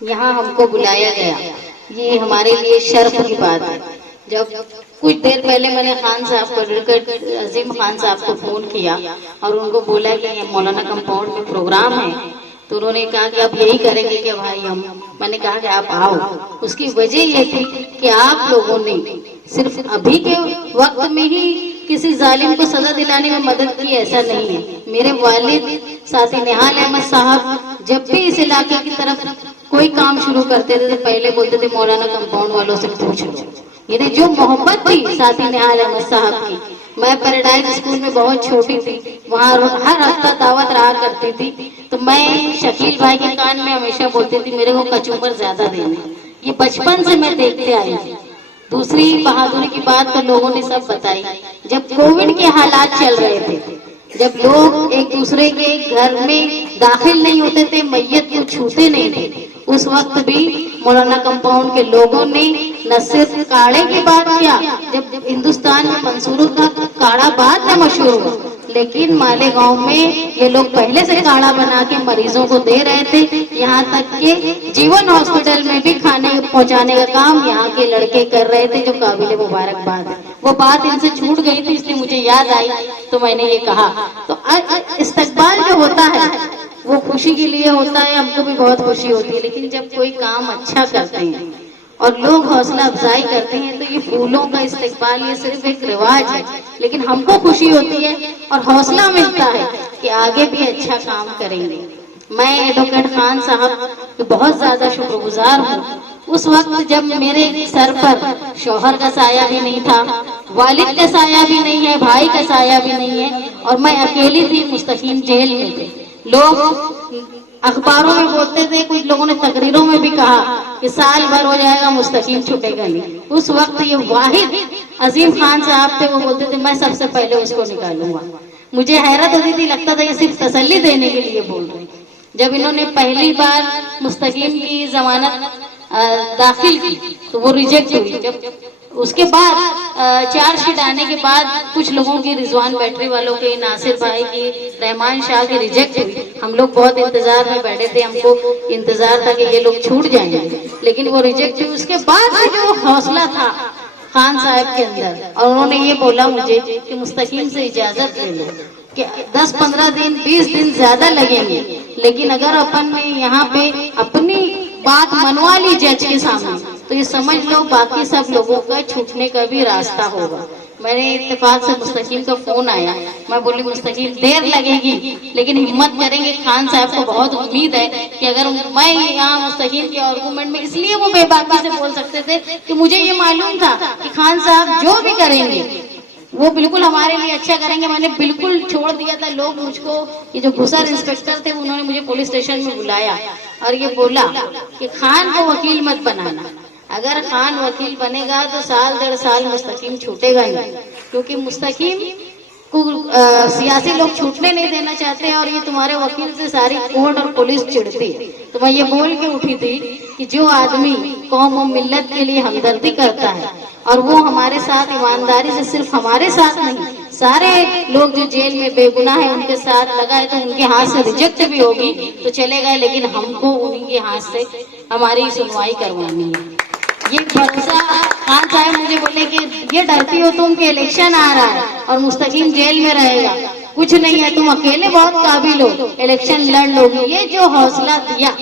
यहाँ हमको बुलाया गया, ये हमारे लिए शर्फ की बात है। जब कुछ देर पहले मैंने खान साहब को अजीम खान साहब को फोन किया और उनको बोला कि ये मौलाना कंपाउंड में प्रोग्राम है, तो उन्होंने कहा कि आप यही करेंगे कि भाई हम, मैंने कहा कि आप आओ। उसकी वजह ये थी कि आप लोगों ने सिर्फ अभी के वक्त में ही किसी जालिम को सजा दिलाने में मदद की, ऐसा नहीं है। मेरे वालिद साथी निहाल अहमद साहब जब भी इस इलाके की तरफ कोई काम शुरू करते थे तो पहले बोलते थे मौलाना कंपाउंड वालों से पूछ लो। यानी जो मोहब्बत थी साथी निहाल अहमद साहब की। मैं पैराडाइज स्कूल में बहुत छोटी थी, वहाँ हर हफ्ता दावत रहा करती थी, तो मैं शकील भाई के कान में हमेशा बोलती थी मेरे को कचूमर ज्यादा देने। ये बचपन से मैं देखते आई थी। दूसरी बहादुरी की बात तो लोगों ने सब बताई। जब कोविड के हालात चल रहे थे, जब लोग एक दूसरे के घर में दाखिल नहीं होते थे, मैयत को छूते नहीं थे, उस वक्त भी मौलाना कंपाउंड के लोगों ने न सिर्फ काढ़े की बात किया, जब हिंदुस्तान में मंसूरों का काढ़ा बाद में मशहूर हुआ, लेकिन मालेगांव में ये लोग पहले से काढ़ा बना के मरीजों को दे रहे थे। यहाँ तक के जीवन हॉस्पिटल में भी खाने पहुँचाने का काम यहाँ के लड़के कर रहे थे, जो काबिल मुबारकबाद है। वो बात इनसे छूट गई थी, इसलिए मुझे याद आई तो मैंने ये कहा। तो इस्तकबाल जो होता है वो खुशी के लिए होता है, हमको भी बहुत खुशी होती है, लेकिन जब कोई काम अच्छा करते हैं और लोग हौसला अफजाई करते हैं तो ये फूलों का इस्तकबाल ये सिर्फ एक रिवाज है, लेकिन हमको खुशी होती है और हौसला मिलता है कि आगे भी अच्छा काम करेंगे। मैं एडवोकेट खान साहब की बहुत ज्यादा शुक्रगुजार हूँ। उस वक्त जब मेरे सर पर शौहर का साया भी नहीं था, वालिद का साया भी नहीं है, भाई का साया भी नहीं है, और मैं अकेली थी, मुस्तकीम जेल में थे। लोग अखबारों में बोलते थे, कुछ लोगों ने तकरीरों में भी कहा कि साल भर हो जाएगा मुस्तकीम छूटेगा नहीं। उस वक्त ये वाहिद अजीम खान साहब थे, वो बोलते थे मैं सबसे पहले उसको निकालूंगा। मुझे हैरत होती थी, लगता था ये सिर्फ तसल्ली देने के लिए बोल रहे। जब इन्होंने पहली बार मुस्तकीम की जमानत दाखिल की तो वो रिजेक्ट हुई। जब उसके बाद चार्जशीट आने के बाद कुछ लोगों की, रिजवान बैटरी वालों के, नासिर भाई की, रहमान शाह की रिजेक्ट हुई। हम लोग बहुत इंतजार में बैठे थे, हमको इंतजार था कि ये लोग छूट जाएंगे, लेकिन वो रिजेक्ट हुई। उसके बाद जो हौसला था खान साहब के अंदर, और उन्होंने ये बोला मुझे कि मुस्तकीम से इजाजत ले लो कि 10-15 दिन 20 दिन ज्यादा लगेंगे, लेकिन अगर अपन ने यहाँ पे अपनी बात मनवा ली जज के सामने तो ये समझ लो बाकी सब लोगों का छूटने का भी रास्ता होगा। मैंने इत्तेफाक से मुस्तकीम का फोन आया, मैं बोली मुस्तकीम देर लगेगी लेकिन हिम्मत करेंगे। खान साहब को बहुत उम्मीद है कि अगर मैं यहाँ मुस्तकीम के आर्गूमेंट में, इसलिए वो बेबाकी से बोल सकते थे कि मुझे ये मालूम था कि खान साहब जो भी करेंगे वो बिल्कुल हमारे लिए अच्छा करेंगे। मैंने बिल्कुल छोड़ दिया था। लोग मुझको, ये जो घुसर इंस्पेक्टर थे उन्होंने मुझे पुलिस स्टेशन में बुलाया और ये बोला कि खान को वकील मत बनाना, अगर खान वकील बनेगा तो साल 1.5 साल मुस्तकीम छूटेगा नहीं, क्योंकि मुस्तकीम को सियासी लोग छूटने नहीं देना चाहते और ये तुम्हारे वकील से सारी कोर्ट और पुलिस चिढ़ती। तो मैं ये बोल के उठी थी कि जो आदमी कौम और मिल्लत के लिए हमदर्दी करता है और वो हमारे साथ ईमानदारी से, सिर्फ हमारे साथ नहीं, सारे लोग जो जेल में बेगुनाह है उनके साथ लगा है, तो उनके हाथ से रिजेक्ट भी होगी तो चलेगा, लेकिन हमको उनके हाथ से हमारी सुनवाई करवानी है। ये भरोसा खान साहब मुझे बोले कि ये डरती हो तुम कि इलेक्शन आ रहा है और मुस्तकीम जेल में रहेगा, कुछ नहीं है, तुम अकेले बहुत काबिल हो, इलेक्शन लड़ लोगी। ये जो हौसला दिया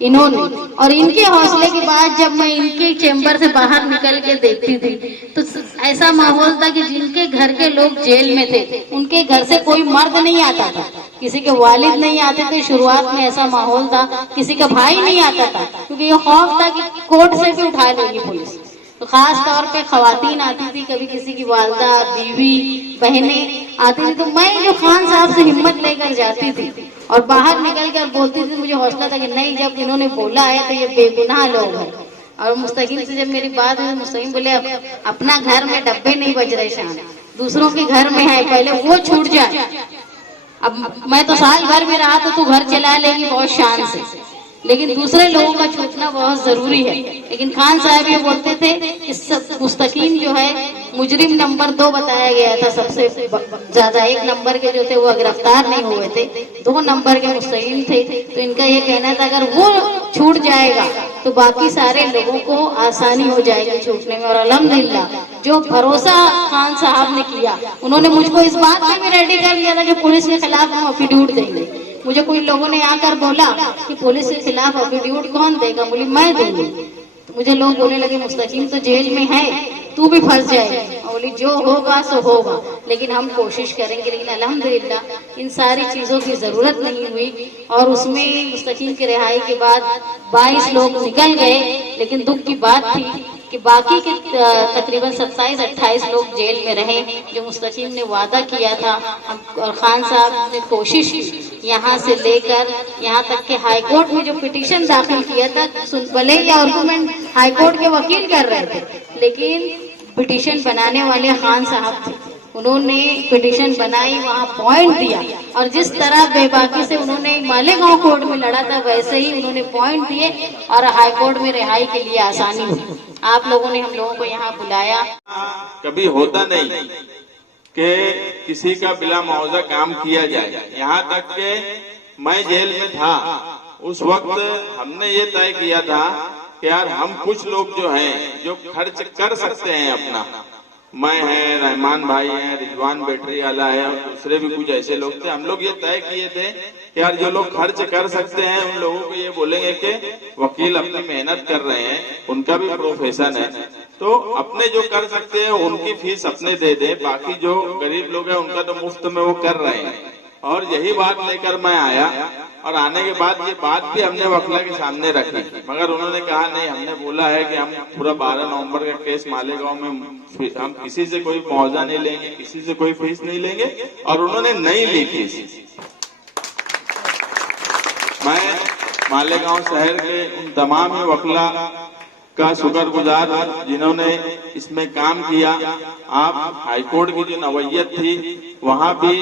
इन्होंने, और इनके हौसले के बाद जब मैं इनके चेंबर से बाहर निकल के देखती थी तो ऐसा माहौल था कि जिनके घर के लोग जेल में थे उनके घर से कोई मर्द नहीं आता था, किसी के वालिद नहीं आते थे। शुरुआत में ऐसा माहौल था, किसी का भाई नहीं आता था, क्योंकि ये खौफ था कि कोर्ट से भी उठा लेगी पुलिस। तो खास तौर पे खवातीन आती थी, कभी किसी की वालदा, बीवी, बहनें आती थी, तो मैं जो खान साहब से हिम्मत लेकर जाती थी और बाहर निकल कर बोलती थी, मुझे हौसला था कि नहीं, जब इन्होंने बोला है तो ये बेगुनाह लोग हैं। और मुस्तकीम से जब मेरी बात हुई, मुस्तकीम बोले अपना घर में डब्बे नहीं बज रहे शान, दूसरों के घर में है, पहले वो छूट जाए। अब मैं तो साल भर में रहा तो तू घर चला लेगी बहुत शान से, लेकिन दूसरे लोगों का छूटना बहुत जरूरी है। लेकिन खान साहब ये बोलते थे कि मुस्तकीम जो है मुजरिम नंबर 2 बताया गया था सबसे ज्यादा। 1 नंबर के जो थे वो गिरफ्तार नहीं हुए थे, 2 नंबर के मुस्तकीम थे। तो इनका ये कहना था अगर वो छूट जाएगा तो बाकी सारे लोगों को आसानी हो जाएगी छूटने में। और अल्हम्दुलिल्लाह जो भरोसा खान साहब ने किया, उन्होंने मुझको इस बात में भी रेडी कर लिया था कि पुलिस के खिलाफ हम एफिडेविट देंगे। मुझे कोई लोगों ने आकर बोला कि पुलिस के खिलाफ एफिडेविट कौन देगा, बोली मैं दूंगी। तो मुझे लोग बोलने लगे मुस्तकीम तो जेल में है, तू भी फंस जाएगी। बोली जो होगा सो होगा, लेकिन हम कोशिश करेंगे। लेकिन अल्हम्दुलिल्लाह इन सारी चीजों की जरूरत नहीं हुई। और उसमें मुस्तकीम की रिहाई के बाद 22 लोग निकल गए। लेकिन दुख की बात थी कि बाकी के तकरीबन 27-28 लोग जेल में रहे, जो मुस्तकीम ने वादा किया था। और खान साहब ने कोशिश की यहाँ से लेकर यहाँ तक के हाई कोर्ट में जो पिटीशन दाखिल किया था, भले ही आर्गूमेंट हाई कोर्ट के वकील कर रहे थे, लेकिन पिटीशन बनाने वाले खान साहब थे। उन्होंने पिटीशन बनाई, वहाँ पॉइंट दिया, और जिस तरह बेबाकी से उन्होंने मालेगांव कोर्ट में लड़ा था वैसे ही उन्होंने पॉइंट दिए और हाई कोर्ट में रिहाई के लिए आसानी हुई। आप लोगों ने हम लोगों को यहाँ बुलाया। कभी होता नहीं कि किसी का बिला मुआवजा काम किया जाए। यहाँ तक कि मैं जेल में था उस वक्त हमने ये तय किया था कि यार हम कुछ लोग जो हैं जो खर्च कर सकते हैं अपना, मैं है, रहमान भाई है, रिजवान बैटरी वाला है और दूसरे भी कुछ ऐसे लोग थे। हम लोग ये तय किए थे कि यार जो लोग खर्च कर सकते हैं उन लोगों को ये बोलेंगे कि वकील अपनी मेहनत कर रहे हैं, उनका भी प्रोफेशन है, तो अपने जो कर सकते हैं उनकी फीस अपने दे दें, बाकी जो गरीब लोग हैं उनका तो मुफ्त में वो कर रहे हैं। और यही बात लेकर मैं आया, और आने के बाद ये बात भी हमने वकील के सामने रखी, मगर उन्होंने कहा नहीं, हमने बोला है कि हम पूरा 12 नवंबर का केस मालेगांव में हम किसी से कोई मुआवजा नहीं लेंगे, किसी से कोई फीस नहीं लेंगे, और उन्होंने नहीं ली फीस। मैं मालेगांव शहर के उन तमाम वकीला का शुक्रगुजार हूं जिन्होंने इसमें काम किया। आप हाईकोर्ट की जो नवैयत थी वहां भी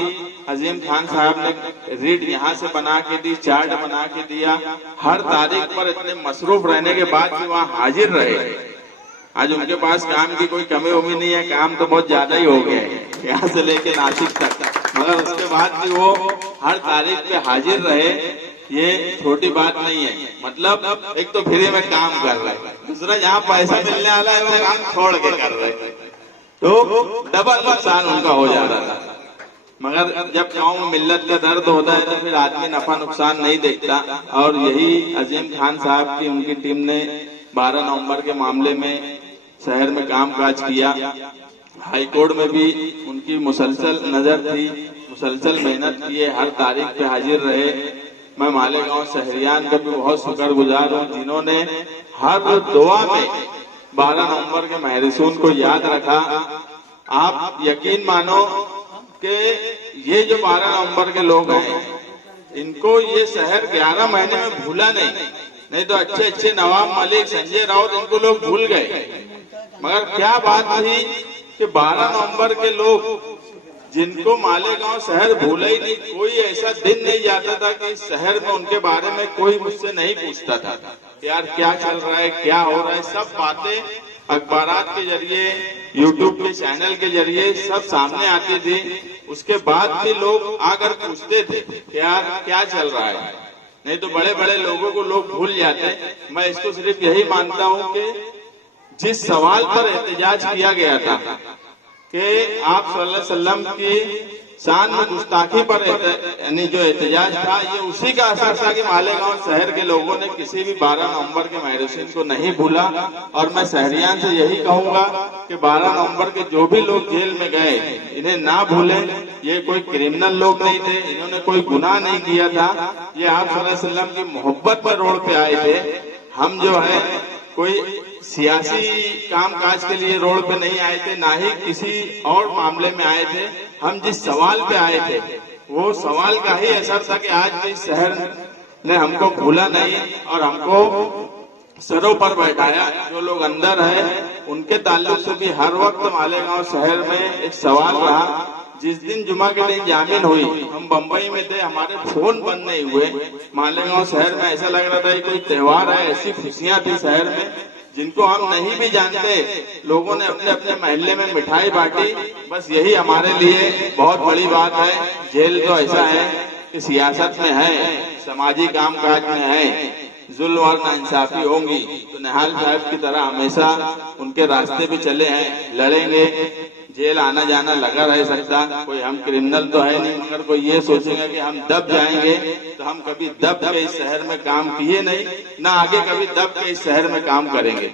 अजीम खान साहब ने रीड यहाँ से बना के दी, चार्ट बना के दिया। हर तारीख पर इतने मसरूफ रहने के बाद भी वहाँ हाजिर रहे। आज उनके पास काम की कोई कमी उम्मीद नहीं है, काम तो बहुत ज्यादा ही हो गया है यहाँ से लेके नासिक तक, मगर उसके बाद भी वो हर तारीख पे हाजिर रहे। ये छोटी बात नहीं है। मतलब एक तो फ्री में काम कर रहे हैं, दूसरा जहाँ पैसा मिलने वाला है वो काम छोड़ के कर रहे हैं, तो डबल नुकसान उनका हो जाता था। मगर जब गांव में मिल्लत का दर्द होता है तो फिर आदमी नफा नुकसान नहीं देखता। और यही अजीम खान साहब की उनकी टीम ने 12 नवंबर के मामले में शहर में कामकाज किया। हाई कोर्ट में भी उनकी मुसलसल नजर थी, मुसलसल मेहनत किए, हर तारीख पे हाजिर रहे। मैं मालेगांव शहरियान का भी बहुत शुक्रगुजार हूँ जिन्होंने हर दुआ में 12 नवंबर के महरसून को याद रखा। आप यकीन मानो कि ये जो 12 नवंबर के लोग हैं इनको ये शहर 11 महीने में भूला नहीं तो अच्छे अच्छे नवाब मलिक, संजय राउत, इनको लोग भूल गए। मगर क्या बात थी कि 12 नवंबर के लोग जिनको मालेगांव शहर भूला ही नहीं, कोई ऐसा दिन नहीं जाता था कि शहर में उनके बारे में कोई मुझसे नहीं पूछता था यार क्या चल रहा है, क्या हो रहा है। सब बातें अखबारात के जरिए, यूट्यूब के चैनल के जरिए सब सामने आती थी। उसके बाद भी लोग आकर पूछते थे यार क्या चल रहा है, नहीं तो बड़े बड़े लोगों को लोग भूल जाते। मैं इसको सिर्फ यही मानता हूँ कि जिस सवाल पर एहतजाज किया गया था कि आप सल्लल्लाहु अलैहि वसल्लम की शान में गुस्ताखी पर यानी जो एहतजाज था, ये उसी का असर था कि मालेगांव शहर के लोगों ने किसी भी 12 नवंबर के महरसून को नहीं भूला। और मैं शहरियान से यही कहूंगा कि 12 नवंबर के जो भी लोग जेल में गए इन्हें ना भूलें। ये कोई क्रिमिनल लोग नहीं थे, इन्होंने कोई गुनाह नहीं किया था, ये आप सल्लल्लाहु अलैहि वसल्लम की मोहब्बत पर रोड पे आए थे। हम जो है कोई सियासी कामकाज के लिए रोड पे नहीं आए थे, ना ही किसी और मामले में आए थे। हम जिस सवाल पे आए थे वो सवाल का ही असर था कि आज भी शहर ने हमको भूला नहीं और हमको सरों पर बैठाया। जो लोग अंदर है उनके ताल्लुक से भी हर वक्त मालेगांव शहर में एक सवाल रहा जिस दिन जुमा के दिन जामिन हुई, हम बम्बई में थे, हमारे फोन बंद नहीं हुए। मालेगांव शहर में ऐसा लग रहा था कि कोई त्योहार है, ऐसी खुशियां थी शहर में जिनको हम नहीं भी जानते। लोगों ने अपने अपने महल्ले में मिठाई बांटी। बस यही हमारे लिए बहुत बड़ी बात है। जेल तो ऐसा है कि सियासत में है, समाजी कामकाज में है, जुल्म और नाइंसाफी होंगी, तो निहाल साहब की तरह हमेशा उनके रास्ते पे चले हैं, लड़ेंगे। जेल आना जाना लगा रह सकता, कोई हम क्रिमिनल तो है नहीं, मगर कोई ये सोचेगा कि हम दब जाएंगे, तो हम कभी दब के इस शहर में काम किए नहीं, ना आगे कभी दब के इस शहर में काम करेंगे।